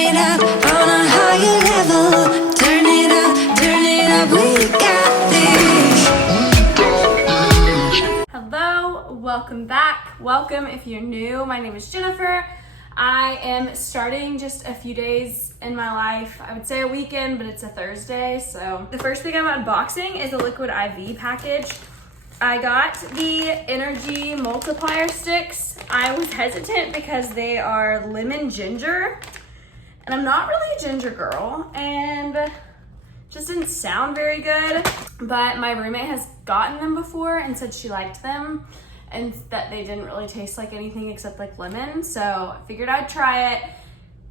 it up on a higher level. Turn it up, we got this. Hello, welcome back. Welcome if you're new. My name is Jennifer. I am starting just a few days in my life. I would say a weekend, but it's a Thursday. So the first thing I'm unboxing is a liquid IV package. I got the energy multiplier sticks. I was hesitant because they are lemon ginger, and I'm not really a ginger girl, and just didn't sound very good. But my roommate has gotten them before and said she liked them and that they didn't really taste like anything except like lemon. So I figured I'd try it.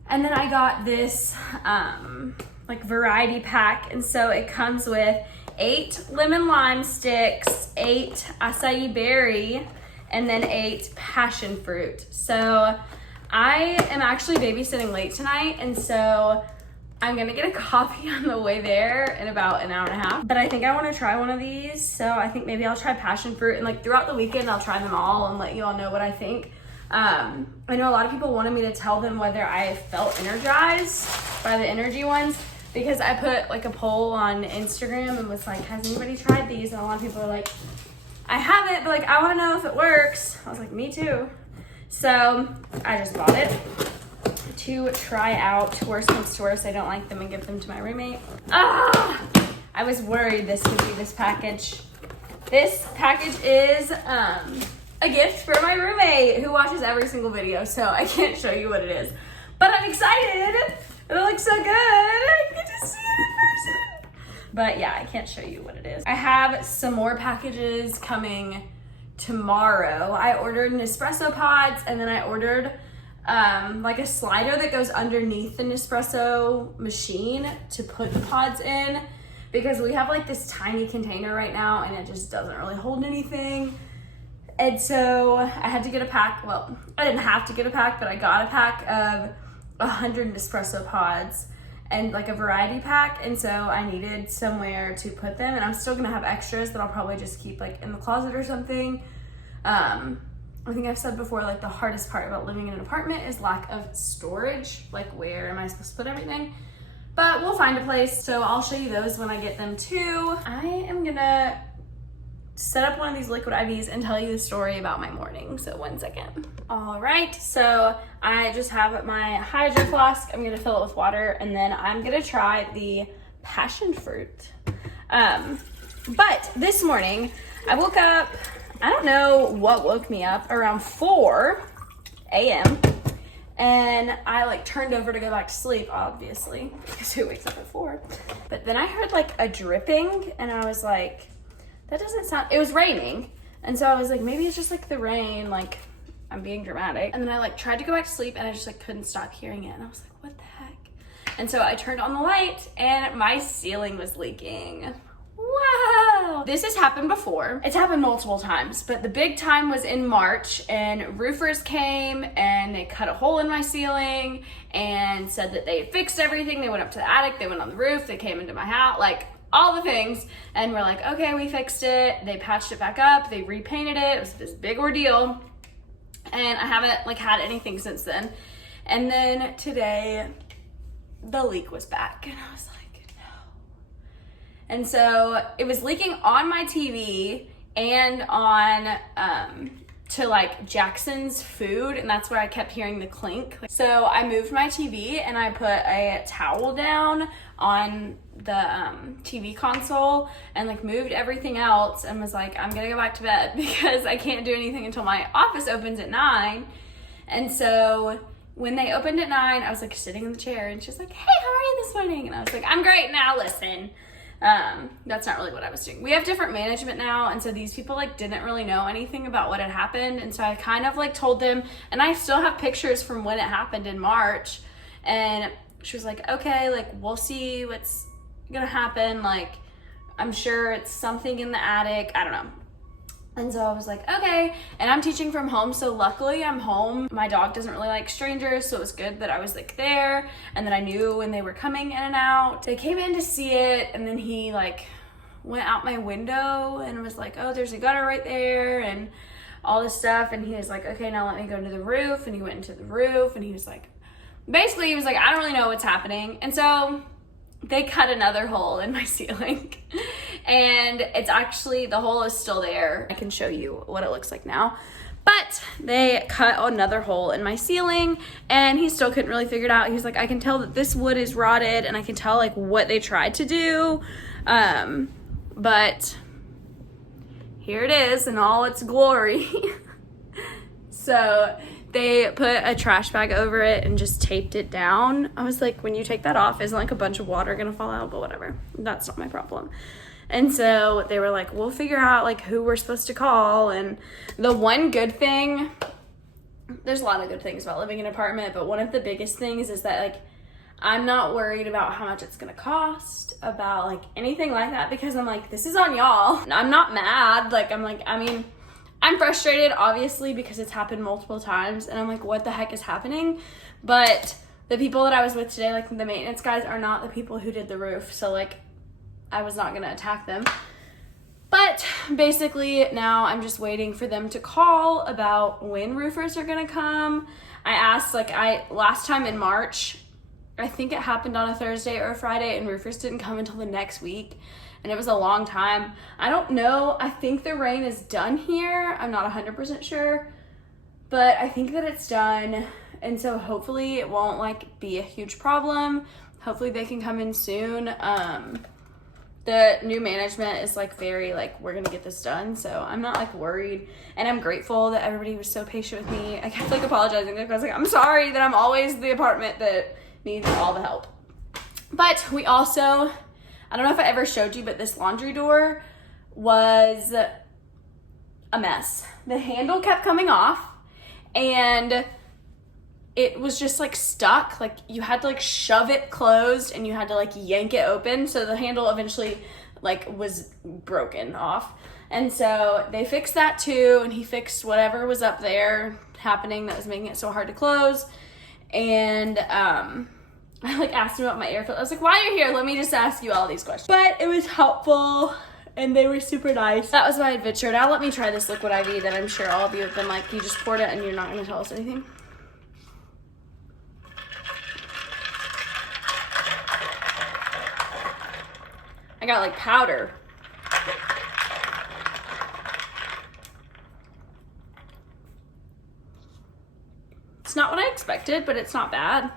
And then I got this like variety pack. And so it comes with 8 lemon lime sticks, 8 acai berry, and then 8 passion fruit. So I am actually babysitting late tonight. And so I'm gonna get a coffee on the way there in about an hour and a half. But I think I wanna try one of these. So I think maybe I'll try passion fruit, and like throughout the weekend, I'll try them all and let you all know what I think. I know a lot of people wanted me to tell them whether I felt energized by the energy ones, because I put like a poll on Instagram and was like, has anybody tried these? And a lot of people are like, I haven't, but like, I wanna know if it works. I was like, me too. So I just bought it to try out. Worst comes to worst, I don't like them and give them to my roommate. I was worried this would be this package. This package is a gift for my roommate who watches every single video, so I can't show you what it is. But I'm excited. It looks so good. I get to see it in person. But yeah, I can't show you what it is. I have some more packages coming tomorrow. I ordered Nespresso pods, and then I ordered like a slider that goes underneath the Nespresso machine to put the pods in, because we have like this tiny container right now and it just doesn't really hold anything. And so I had to get a pack. Well, I didn't have to get a pack, but I got a pack of 100 Nespresso pods and like a variety pack. And so I needed somewhere to put them, and I'm still gonna have extras that I'll probably just keep like in the closet or something. I think I've said before, like the hardest part about living in an apartment is lack of storage. Like, where am I supposed to put everything? But we'll find a place, so I'll show you those when I get them too. I am gonna set up one of these liquid IVs and tell you the story about my morning, so 1 second. All right, so I just have my hydro flask. I'm gonna fill it with water, and then I'm gonna try the passion fruit. But this morning, I woke up, I don't know what woke me up, around 4 a.m. and I like turned over to go back to sleep, obviously, because who wakes up at 4? But then I heard like a dripping, and I was like, that doesn't sound, it was raining. And so I was like, maybe it's just like the rain, like I'm being dramatic. And then I like tried to go back to sleep, and I just like couldn't stop hearing it. And I was like, what the heck? And so I turned on the light, and my ceiling was leaking. Wow. This has happened before. It's happened multiple times, but the big time was in March, and roofers came and they cut a hole in my ceiling and said that they had fixed everything. They went up to the attic, they went on the roof, they came into my house, like all the things. And we're like, okay, we fixed it. They patched it back up, they repainted it. It was this big ordeal. And I haven't like had anything since then. And then today the leak was back, and I was like, and so it was leaking on my TV and on to like Jackson's food, and that's where I kept hearing the clink. So I moved my TV and I put a towel down on the TV console and like moved everything else, and was like, I'm gonna go back to bed because I can't do anything until my office opens at 9. And so when they opened at 9, I was like sitting in the chair, and she's like, hey, how are you this morning? And I was like, I'm great. Now listen. That's not really what I was doing. We have different management now, and so these people like didn't really know anything about what had happened, and so I kind of like told them, and I still have pictures from when it happened in March. And she was like, okay, like we'll see what's gonna happen, like I'm sure it's something in the attic, I don't know. And so I was like, okay. And I'm teaching from home, so luckily I'm home. My dog doesn't really like strangers, so it was good that I was like there, and that I knew when they were coming in and out. They came in to see it, and then he like went out my window and was like, oh, there's a gutter right there, and all this stuff. And he was like, okay, now let me go to the roof. And he went into the roof, and he was like, basically he was like, I don't really know what's happening. And so they cut another hole in my ceiling. And it's actually, the hole is still there. I can show you what it looks like now. But they cut another hole in my ceiling and he still couldn't really figure it out. He was like, I can tell that this wood is rotted and I can tell like what they tried to do. But here it is in all its glory. So they put a trash bag over it and just taped it down. I was like, when you take that off, isn't like a bunch of water gonna fall out? But whatever, that's not my problem. And so they were like, we'll figure out like who we're supposed to call. And the one good thing, there's a lot of good things about living in an apartment, but one of the biggest things is that like I'm not worried about how much it's gonna cost, about like anything like that, because I'm like, this is on y'all. I'm not mad. Like I'm frustrated obviously because it's happened multiple times and I'm like, what the heck is happening? But the people that I was with today, like the maintenance guys, are not the people who did the roof. So like I was not gonna attack them. But basically now I'm just waiting for them to call about when roofers are gonna come. I asked, like last time in March, I think it happened on a Thursday or a Friday, and roofers didn't come until the next week. And it was a long time. I don't know, I think the rain is done here. I'm not 100% sure, but I think that it's done. And so hopefully it won't like be a huge problem. Hopefully they can come in soon. The new management is like very like, we're gonna get this done. So I'm not like worried, and I'm grateful that everybody was so patient with me. I kept like apologizing. I was like, I'm sorry that I'm always the apartment that needs all the help. But we also, I don't know if I ever showed you, but this laundry door was a mess. The handle kept coming off and it was just like stuck. Like you had to like shove it closed and you had to like yank it open. So the handle eventually like was broken off. And so they fixed that too. And he fixed whatever was up there happening that was making it so hard to close. And I like asked him about my air filter. I was like, while you're here, let me just ask you all these questions. But it was helpful and they were super nice. That was my adventure. Now let me try this liquid IV that I'm sure all of you have been like, you just poured it and you're not gonna tell us anything. I got like powder. It's not what I expected, but it's not bad.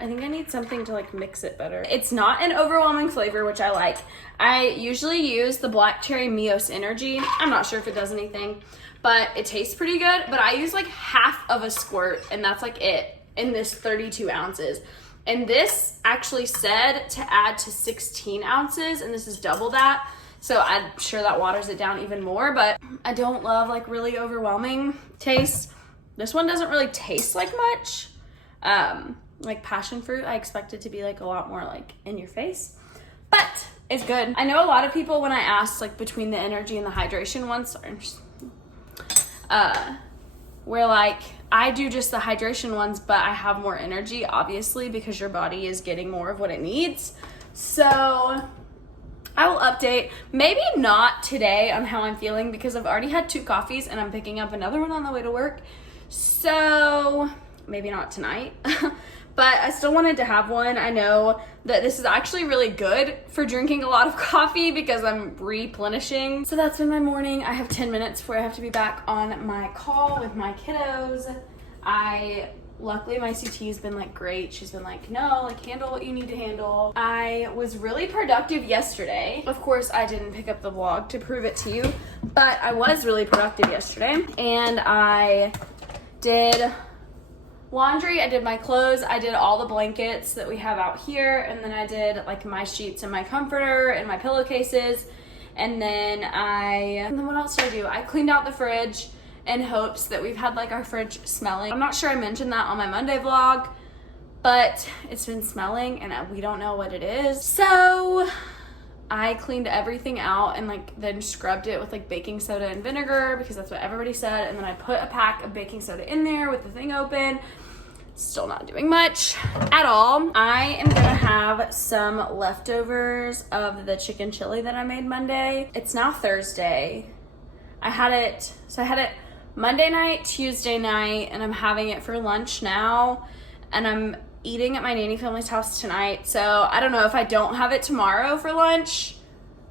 I think I need something to like mix it better. It's not an overwhelming flavor, which I like. I usually use the Black Cherry Mios Energy. I'm not sure if it does anything, but it tastes pretty good. But I use like half of a squirt and that's like it in this 32 ounces. And this actually said to add to 16 ounces and this is double that. So I'm sure that waters it down even more, but I don't love like really overwhelming taste. This one doesn't really taste like much. Like passion fruit, I expect it to be like a lot more like in your face, but it's good. I know a lot of people, when I asked like between the energy and the hydration ones, where like I do just the hydration ones, but I have more energy obviously because your body is getting more of what it needs. So I will update, maybe not today on how I'm feeling because I've already had 2 coffees and I'm picking up another one on the way to work. So maybe not tonight. But I still wanted to have one. I know that this is actually really good for drinking a lot of coffee because I'm replenishing. So that's been my morning. I have 10 minutes before I have to be back on my call with my kiddos. Luckily my CT has been like great. She's been like, no, like handle what you need to handle. I was really productive yesterday. Of course, I didn't pick up the vlog to prove it to you, but I was really productive yesterday. And I did laundry, I did my clothes, I did all the blankets that we have out here, and then I did like my sheets and my comforter and my pillowcases, and then what else did I do? I cleaned out the fridge in hopes that we've had like our fridge smelling. I'm not sure I mentioned that on my Monday vlog, but it's been smelling and we don't know what it is. So I cleaned everything out and like then scrubbed it with like baking soda and vinegar because that's what everybody said, and then I put a pack of baking soda in there with the thing open. Still not doing much at all. I am gonna have some leftovers of the chicken chili that I made Monday. It's now Thursday. I had it Monday night, Tuesday night, and I'm having it for lunch now. and I'm eating at my nanny family's house tonight. So I don't know, if I don't have it tomorrow for lunch,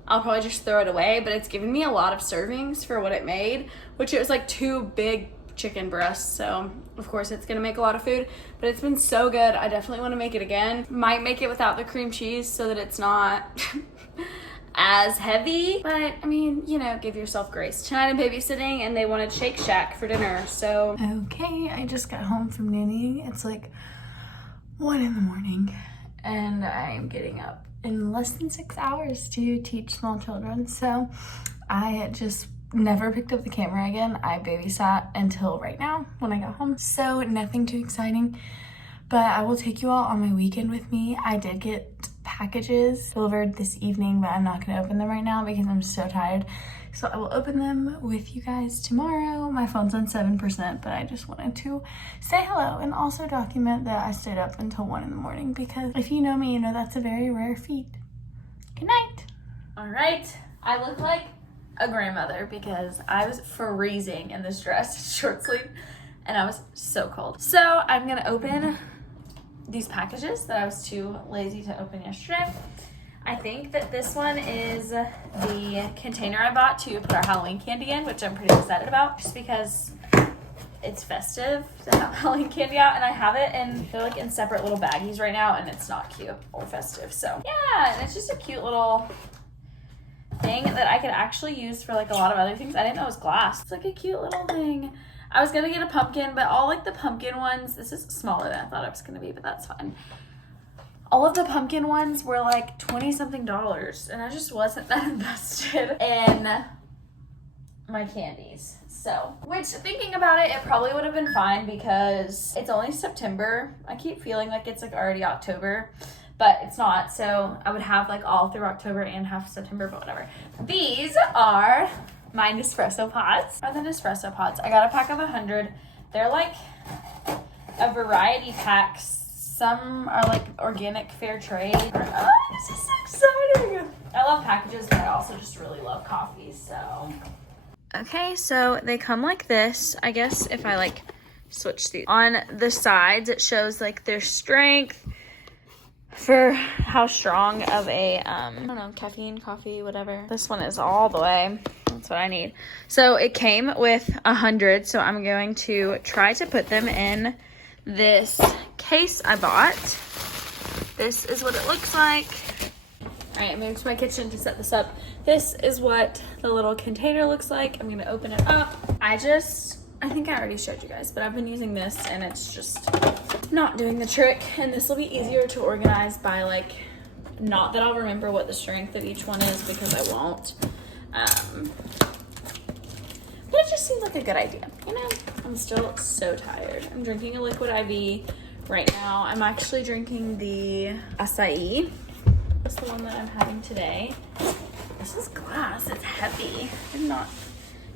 I'll probably just throw it away. But it's giving me a lot of servings for what it made, which it was like 2 big chicken breasts. So of course it's gonna make a lot of food, but it's been so good. I definitely want to make it again. Might make it without the cream cheese so that it's not as heavy, but I mean, you know, give yourself grace. Tonight I'm babysitting and they wanted Shake Shack for dinner, so. Okay, I just got home from nannying. It's like 1 in the morning and I am getting up in less than 6 hours to teach small children. So I just never picked up the camera again. I babysat until right now when I got home. So nothing too exciting, but I will take you all on my weekend with me. I did get packages delivered this evening, but I'm not gonna open them right now because I'm so tired. So I will open them with you guys tomorrow. My phone's on 7%, but I just wanted to say hello and also document that I stayed up until 1 in the morning, because if you know me, you know that's a very rare feat. Good night. All right, I look like a grandmother because I was freezing in this dress, short sleeve, and I was so cold. So I'm gonna open these packages that I was too lazy to open yesterday. I think that this one is the container I bought to put our Halloween candy in, which I'm pretty excited about just because it's festive to have Halloween candy out, and I have it and they're like in separate little baggies right now, and it's not cute or festive. So yeah, and it's just a cute little thing that I could actually use for like a lot of other things. I didn't know it was glass. It's like a cute little thing. I was gonna get a pumpkin, but all like the pumpkin ones, this is smaller than I thought it was gonna be, but that's fine. All of the pumpkin ones were like $20-something, and I just wasn't that invested in my candies. So, which thinking about it, it probably would have been fine because it's only September. I keep feeling like it's like already October, but it's not. So I would have like all through October and half September, but whatever. These are my Nespresso pods. Are the Nespresso pods. I got a pack of 100. They're like a variety pack. Some are like organic fair trade. Oh, this is so exciting. I love packages, but I also just really love coffee, so. Okay, so they come like this. I guess if I like switch these. On the sides, it shows like their strength for how strong of a, I don't know, caffeine, coffee, whatever. This one is all the way. That's what I need. So it came with 100, so I'm going to try to put them in this case I bought. This is what it looks like. All right, I moved to my kitchen to set this up. This is what the little container looks like. I'm gonna open it up. I think I already showed you guys, but I've been using this and it's just not doing the trick. And this will be easier to organize by like, not that I'll remember what the strength of each one is because I won't. But it just seems like a good idea, you know? I'm still so tired. I'm drinking a liquid IV right now. I'm actually drinking the acai. That's the one that I'm having today. This is glass, it's heavy.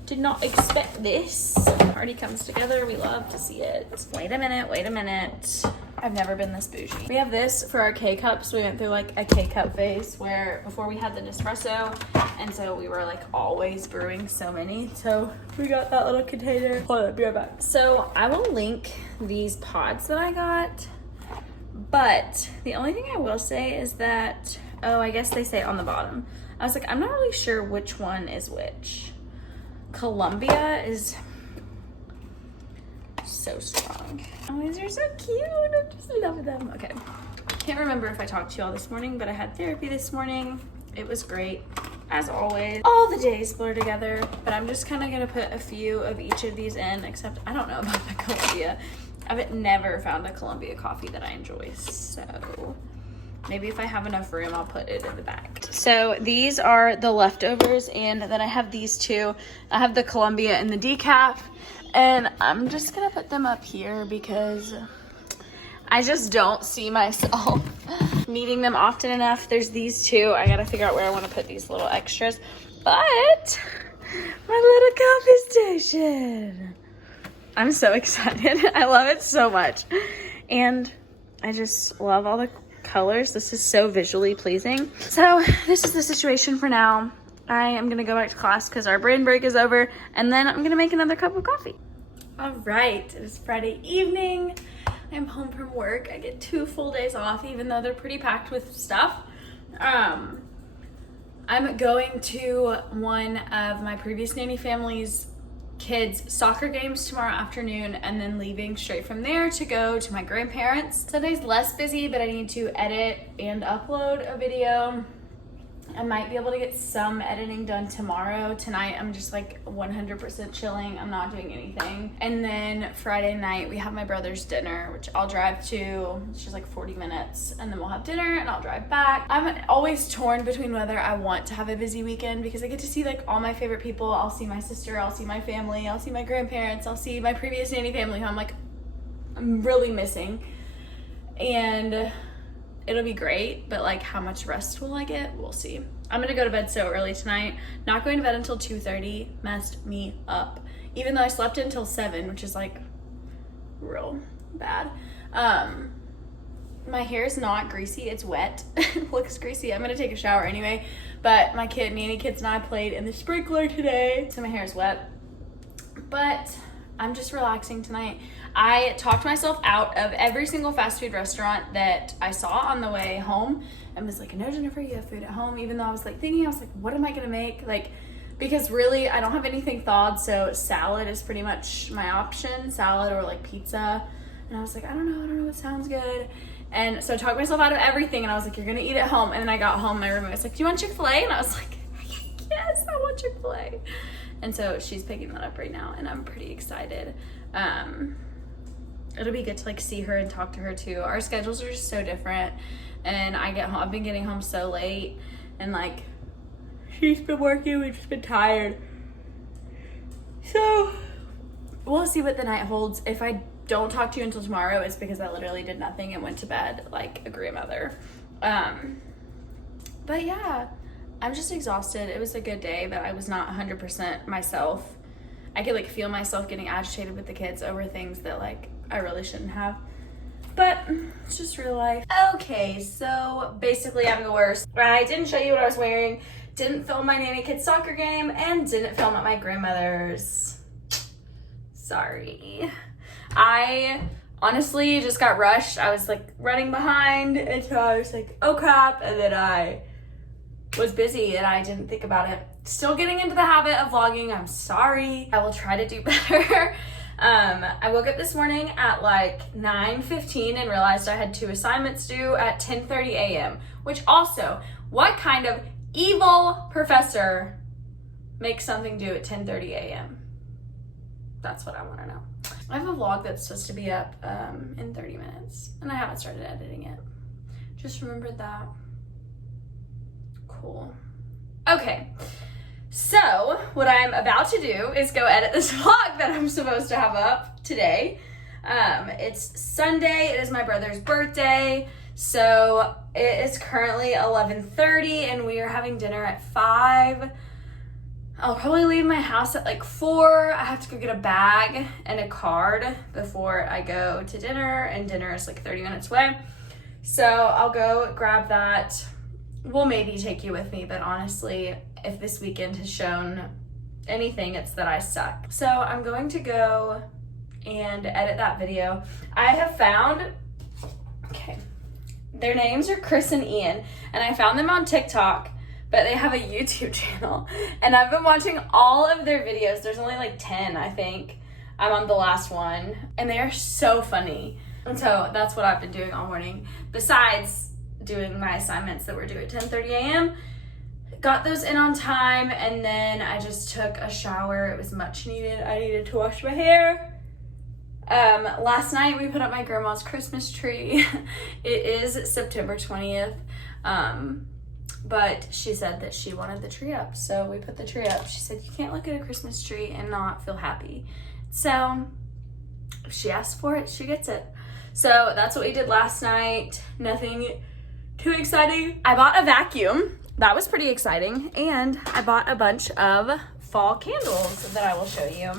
Did not expect this. Already comes together, we love to see it. Wait a minute. I've never been this bougie. We have this for our K-cups. We went through like a K-cup phase where before we had the Nespresso, and so we were like always brewing so many. So we got that little container. Hold on, be right back. So I will link these pods that I got, but the only thing I will say is that, oh, I guess they say on the bottom. I was like, I'm not really sure which one is which. Columbia is so strong. Oh, these are so cute. I just love them. Okay. Can't remember if I talked to y'all this morning, but I had therapy this morning. It was great, as always. All the days blur together, but I'm just kind of gonna put a few of each of these in, except I don't know about the Columbia. I've never found a Columbia coffee that I enjoy, so maybe if I have enough room, I'll put it in the bag. So these are the leftovers, and then I have these two. I have the Columbia and the decaf, and I'm just gonna put them up here because I just don't see myself needing them often enough. There's these two. I gotta figure out where I wanna put these little extras, but my little coffee station. I'm so excited. I love it so much. And I just love all the colors. This is so visually pleasing. So this is the situation for now. I am gonna go back to class because our brain break is over, and then I'm gonna make another cup of coffee. All right, it is Friday evening. I I'm home from work. I get 2 full days off, even though they're pretty packed with stuff. I'm going to one of my previous nanny family's kids' soccer games tomorrow afternoon, and then leaving straight from there to go to my grandparents. Sunday's less busy, but I need to edit and upload a video. I might be able to get some editing done tomorrow. Tonight, I'm just like 100% chilling. I'm not doing anything. And then Friday night, we have my brother's dinner, which I'll drive to. It's just like 40 minutes. And then we'll have dinner and I'll drive back. I'm always torn between whether I want to have a busy weekend because I get to see like all my favorite people. I'll see my sister, I'll see my family, I'll see my grandparents, I'll see my previous nanny family who I'm really missing. And it'll be great, but like how much rest will I get? We'll see. I'm gonna go to bed so early tonight. Not going to bed until 2:30 messed me up. Even though I slept until 7, which is like real bad. My hair is not greasy, it's wet. It looks greasy. I'm gonna take a shower anyway. But my nanny kids and I played in the sprinkler today, so my hair is wet. But I'm just relaxing tonight. I talked myself out of every single fast food restaurant that I saw on the way home and was like, no, Jennifer, you have food at home. Even though I was like thinking, I was like, what am I gonna make? Like, because really I don't have anything thawed, so salad is pretty much my option, salad or like pizza. And I was like, I don't know what sounds good. And so I talked myself out of everything and I was like, you're gonna eat at home. And then I got home, my roommate was like, do you want Chick-fil-A? And I was like, yes, I want Chick-fil-A. And so she's picking that up right now and I'm pretty excited. It'll be good to like see her and talk to her too. Our schedules are just so different, and I've been getting home so late, and like she's been working, we've just been tired. So we'll see what the night holds. If I don't talk to you until tomorrow, it's because I literally did nothing and went to bed like a grandmother. But yeah, I'm just exhausted. It was a good day, but I was not 100% myself. I could like feel myself getting agitated with the kids over things that like I really shouldn't have. But it's just real life. Okay, so basically I'm the worst. I didn't show you what I was wearing, didn't film my nanny kid's soccer game, and didn't film at my grandmother's. Sorry. I honestly just got rushed. I was like running behind, and so I was like, oh crap, and then I was busy and I didn't think about it. Still getting into the habit of vlogging. I'm sorry. I will try to do better. I woke up this morning at like 9:15 and realized I had 2 assignments due at 10:30 a.m. Which also, what kind of evil professor makes something due at 10:30 a.m.? That's what I want to know. I have a vlog that's supposed to be up in 30 minutes and I haven't started editing it. Just remembered that. Cool. Okay, so what I'm about to do is go edit this vlog that I'm supposed to have up today. It's Sunday, it is my brother's birthday, so it is currently 11:30 and we are having dinner at 5. I'll probably leave my house at like 4. I have to go get a bag and a card before I go to dinner, and dinner is like 30 minutes away. So I'll go grab that. We'll maybe take you with me, but honestly, if this weekend has shown anything, it's that I suck. So I'm going to go and edit that video. I have found, okay, their names are Chris and Ian, and I found them on TikTok, but they have a YouTube channel, and I've been watching all of their videos. There's only like 10, I think. I'm on the last one, and they are so funny. And so that's what I've been doing all morning, besides doing my assignments that were due at 10:30 a.m. Got those in on time, and then I just took a shower. It was much needed. I needed to wash my hair. Last night we put up my grandma's Christmas tree. It is September 20th, but she said that she wanted the tree up, so we put the tree up. She said you can't look at a Christmas tree and not feel happy. So if she asks for it, she gets it. So that's what we did last night. Nothing too exciting. I bought a vacuum. That was pretty exciting. And I bought a bunch of fall candles that I will show you.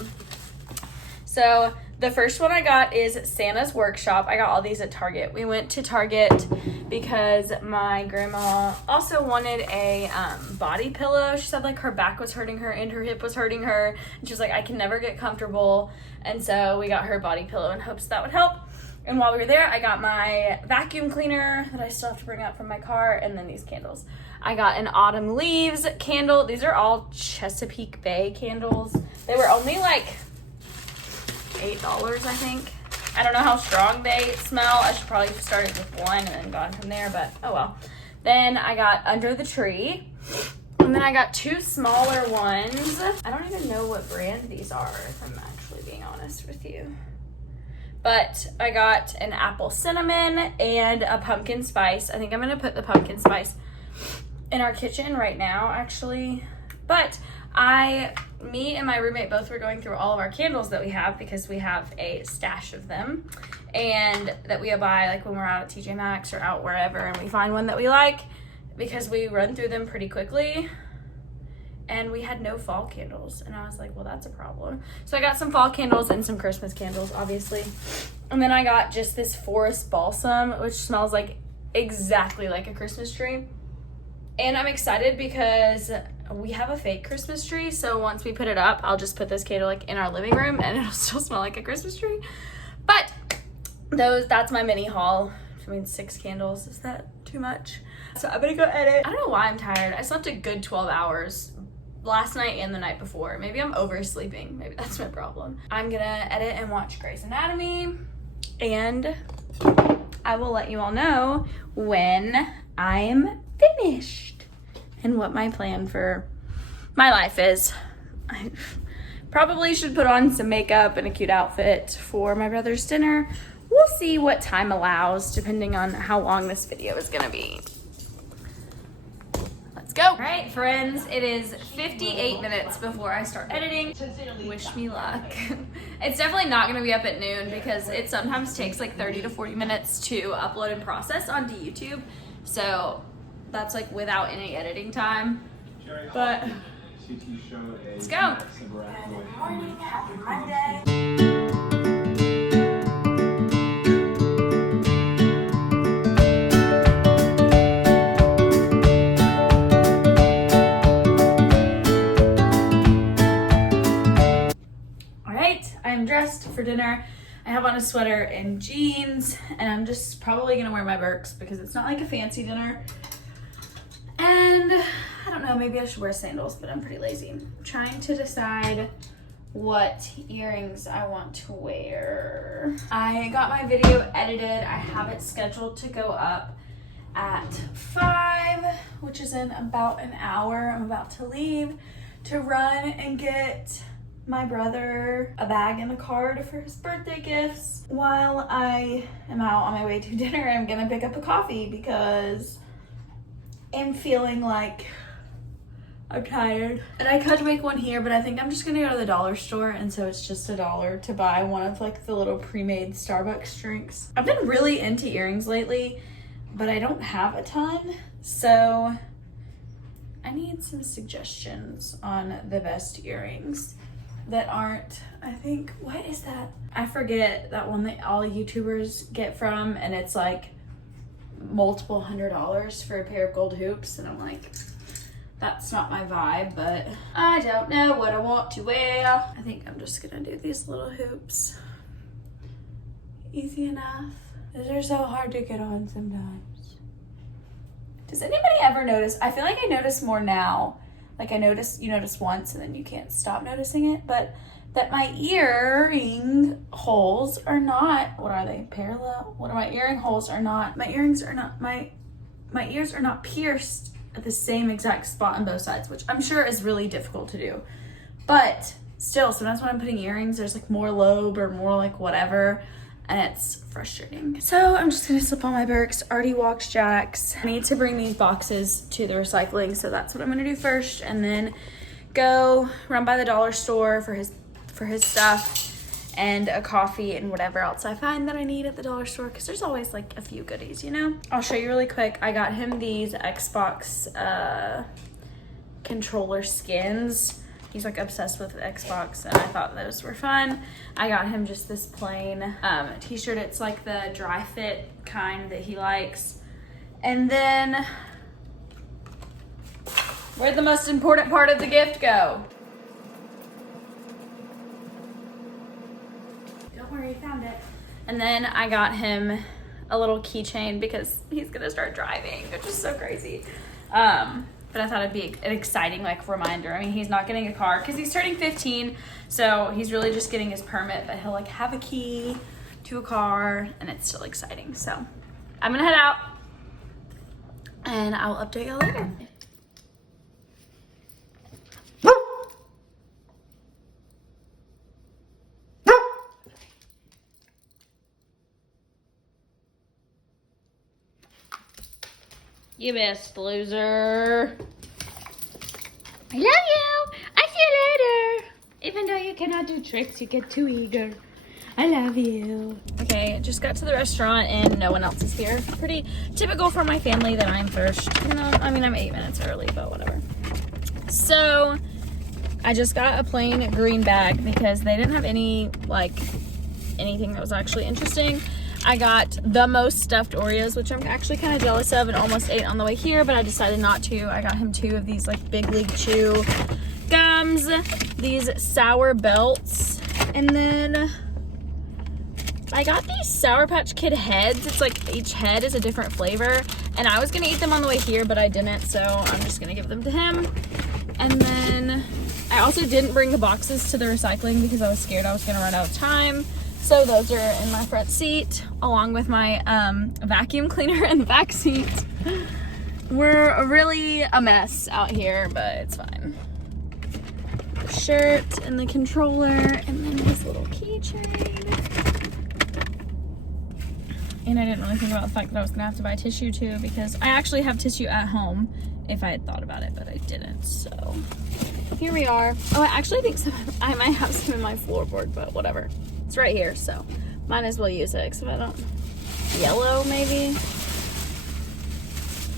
So the first one I got is Santa's Workshop. I got all these at Target. We went to Target because my grandma also wanted a body pillow. She said like her back was hurting her and her hip was hurting her. And she was like, I can never get comfortable. And so we got her a body pillow in hopes that would help. And while we were there, I got my vacuum cleaner that I still have to bring up from my car, and then these candles. I got an autumn leaves candle. These are all Chesapeake Bay candles. They were only like $8, I think. I don't know how strong they smell. I should probably start with one and then gone from there, but oh well. Then I got Under the Tree. And then I got 2 smaller ones. I don't even know what brand these are, if I'm actually being honest with you. But I got an apple cinnamon and a pumpkin spice. I think I'm gonna put the pumpkin spice in our kitchen right now, actually. But me and my roommate both were going through all of our candles that we have because we have a stash of them, and that we buy like when we're out at TJ Maxx or out wherever, and we find one that we like because we run through them pretty quickly. And we had no fall candles, and I was like, well, that's a problem. So I got some fall candles and some Christmas candles, obviously. And then I got just this forest balsam, which smells like exactly like a Christmas tree. And I'm excited because we have a fake Christmas tree, so once we put it up, I'll just put this candle like in our living room and it'll still smell like a Christmas tree. But that's my mini haul. I mean, 6 candles, is that too much? So I'm gonna go edit. I don't know why I'm tired. I slept a good 12 hours last night and the night before. Maybe I'm oversleeping. Maybe that's my problem. I'm gonna edit and watch Grey's Anatomy, and I will let you all know when I'm finished and what my plan for my life is. I probably should put on some makeup and a cute outfit for my brother's dinner. We'll see what time allows, depending on how long this video is gonna be. Let's go. All right, friends, it is 58 minutes before I start editing. Wish me luck. It's definitely not gonna be up at noon because it sometimes takes like 30 to 40 minutes to upload and process onto YouTube. So that's like without any editing time. But let's go. Good morning, happy Monday. I'm dressed for dinner. I have on a sweater and jeans, and I'm just probably gonna wear my Birks because it's not like a fancy dinner. And I don't know, maybe I should wear sandals, but I'm pretty lazy. I'm trying to decide what earrings I want to wear. I got my video edited. I have it scheduled to go up at 5, which is in about an hour. I'm about to leave to run and get my brother a bag and a card for his birthday gifts. While I am out on my way to dinner, I'm gonna pick up a coffee because I'm feeling like I'm tired. And I could make one here, but I think I'm just gonna go to the dollar store, and so it's just $1 to buy one of like the little pre-made Starbucks drinks. I've been really into earrings lately, but I don't have a ton, so I need some suggestions on the best earrings that aren't, I think, what is that? I forget that one that all YouTubers get from, and it's like multiple $100s for a pair of gold hoops, and I'm like, that's not my vibe, but I don't know what I want to wear. I think I'm just gonna do these little hoops. Easy enough. They're so hard to get on sometimes. Does anybody ever notice? I feel like I notice more now. Like you notice once and then you can't stop noticing it, but that my earring holes are not, what are they, parallel? What are my earring holes are not, my earrings are not, my ears are not pierced at the same exact spot on both sides, which I'm sure is really difficult to do. But still, sometimes when I'm putting earrings, there's like more lobe or more like whatever, and it's frustrating. So I'm just gonna slip on my Birks, already walked Jack's. I need to bring these boxes to the recycling, so that's what I'm gonna do first, and then go run by the dollar store for his stuff and a coffee and whatever else I find that I need at the dollar store, because there's always like a few goodies, you know? I'll show you really quick. I got him these Xbox controller skins. He's like obsessed with Xbox, and I thought those were fun. I got him just this plain t-shirt. It's like the dry fit kind that he likes. And then, where'd the most important part of the gift go? Don't worry, found it. And then I got him a little keychain because he's gonna start driving, which is so crazy. But I thought it'd be an exciting like reminder. I mean, he's not getting a car because he's turning 15, so he's really just getting his permit, but he'll like have a key to a car, and it's still exciting. So I'm gonna head out and I'll update you later. You best loser. I love you. I see you later. Even though you cannot do tricks, you get too eager. I love you. Okay, just got to the restaurant and no one else is here. Pretty typical for my family that I'm first. Even though, I mean, I'm 8 minutes early, but whatever. So, I just got a plain green bag because they didn't have any, like, anything that was actually interesting. I got the most stuffed Oreos, which I'm actually kind of jealous of, and almost ate on the way here, but I decided not to. I got him 2 of these like Big League Chew gums, these sour belts, and then I got these Sour Patch Kid heads. It's like each head is a different flavor, and I was gonna eat them on the way here, but I didn't, so I'm just gonna give them to him. And then I also didn't bring the boxes to the recycling because I was scared I was gonna run out of time. So those are in my front seat, along with my vacuum cleaner in the back seat. We're really a mess out here, but it's fine. The shirt and the controller, and then this little keychain. And I didn't really think about the fact that I was gonna have to buy tissue too, because I actually have tissue at home if I had thought about it, but I didn't, so here we are. Oh, I actually think I might have some in my floorboard, but whatever. It's right here, so might as well use it, except I don't. Yellow, maybe?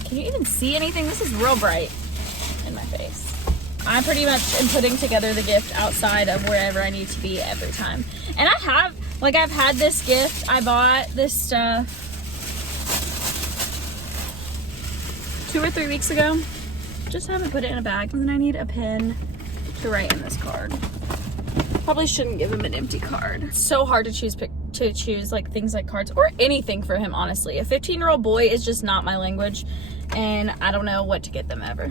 Can you even see anything? This is real bright in my face. I pretty much am putting together the gift outside of wherever I need to be every time. And I've had this gift. I bought this stuff 2 or 3 weeks ago. Just haven't put it in a bag. And then I need a pen to write in this card. Probably shouldn't give him an empty card. It's so hard to choose like things like cards or anything for him, honestly. A 15-year-old boy is just not my language, and I don't know what to get them ever.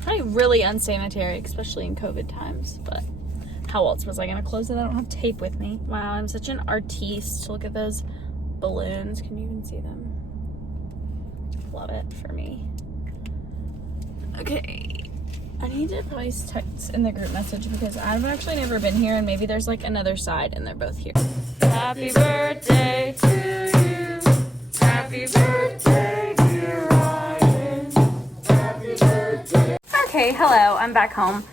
Probably really unsanitary, especially in COVID times, but how else was I gonna close it? I don't have tape with me. Wow, I'm such an artiste. Look at those balloons. Can you even see them? Love it for me. Okay, I need to probably text in the group message because I've actually never been here, and maybe there's like another side and they're both here. Happy birthday to you. Happy birthday, dear Ryan. Happy birthday. Okay, hello, I'm back home.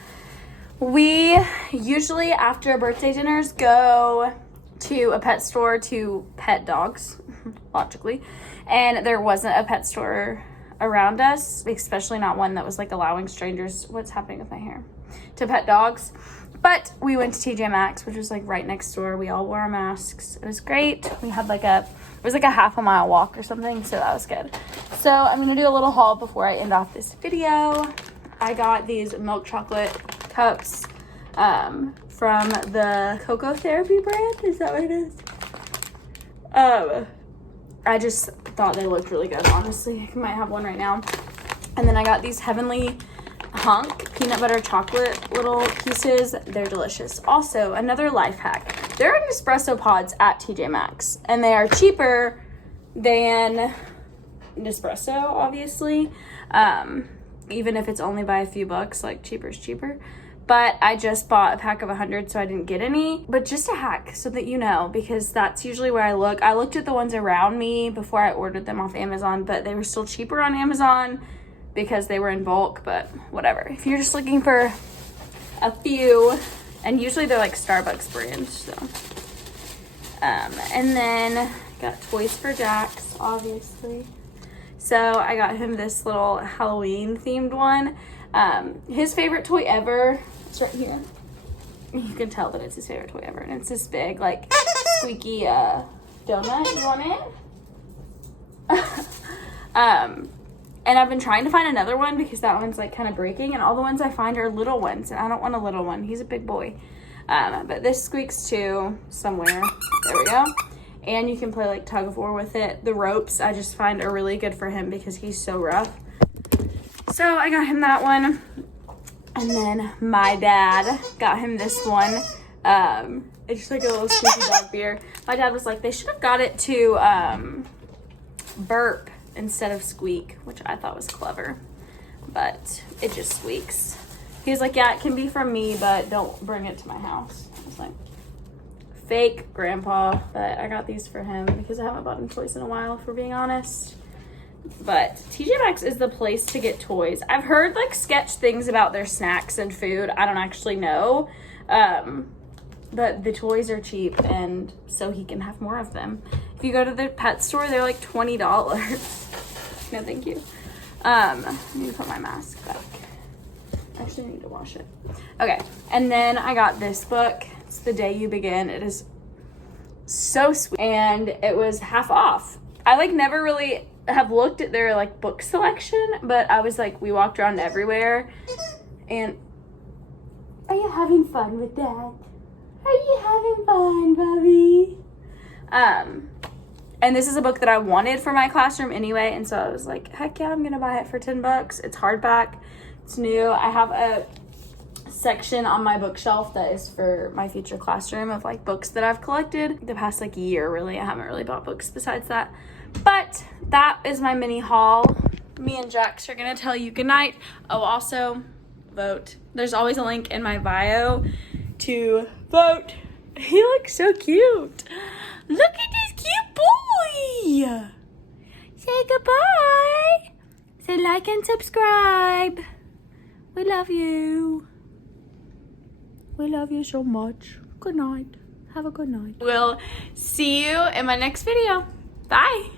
We usually after birthday dinners go to a pet store to pet dogs, logically. And there wasn't a pet store around us, especially not one that was like allowing strangers, what's happening with my hair, to pet dogs. But we went to TJ Maxx, which was like right next door. We all wore our masks. It was great. We had it was like a half a mile walk or something, so that was good. So I'm gonna do a little haul before I end off this video. I got these milk chocolate cups from the Cocoa Therapy brand. Is that what it is? I just thought they looked really good, honestly. I might have one right now. And then I got these Heavenly Hunk peanut butter chocolate little pieces. They're delicious. Also, another life hack. There are Nespresso pods at TJ Maxx, and they are cheaper than Nespresso, obviously. Even if it's only by a few bucks, like cheaper is cheaper. But I just bought a pack of 100, so I didn't get any. But just a hack so that you know, because that's usually where I look. I looked at the ones around me before I ordered them off Amazon, but they were still cheaper on Amazon because they were in bulk, but whatever. If you're just looking for a few, and usually they're like Starbucks brands, so. And then got toys for Jax, obviously. So I got him this little Halloween themed one. His favorite toy ever, it's right here. You can tell that it's his favorite toy ever, and it's this big, like, squeaky, donut. You want it? And I've been trying to find another one because that one's like kind of breaking, and all the ones I find are little ones, and I don't want a little one. He's a big boy. But this squeaks too somewhere. There we go. And you can play like tug of war with it. The ropes I just find are really good for him because he's so rough. So I got him that one. And then my dad got him this one. It's just like a little squeaky dog beer. My dad was like, they should have got it to burp instead of squeak, which I thought was clever. But it just squeaks. He was like, yeah, it can be from me, but don't bring it to my house. I was like, fake grandpa. But I got these for him because I haven't bought him toys in a while, if we're being honest. But TJ Maxx is the place to get toys. I've heard like sketch things about their snacks and food. I don't actually know. But the toys are cheap, and so he can have more of them. If you go to the pet store, they're like $20. No, thank you. I need to put my mask back. Actually, I need to wash it. Okay, and then I got this book. It's The Day You Begin. It is so sweet, and it was half off. I like never really have looked at their like book selection, but I was like, we walked around everywhere, and are you having fun with that? Are you having fun, Bubby? And this is a book that I wanted for my classroom anyway, and so I was like, heck yeah, I'm gonna buy it for $10. It's hardback. It's new. I have a section on my bookshelf that is for my future classroom of like books that I've collected the past like year. Really, I haven't really bought books besides that. But that is my mini haul. Me and Jax are gonna tell you goodnight. Oh, also vote. There's always a link in my bio to vote. He looks so cute. Look at this cute boy. Say goodbye. Say like and subscribe. We love you. We love you so much. Good night. Have a good night. We'll see you in my next video. Bye.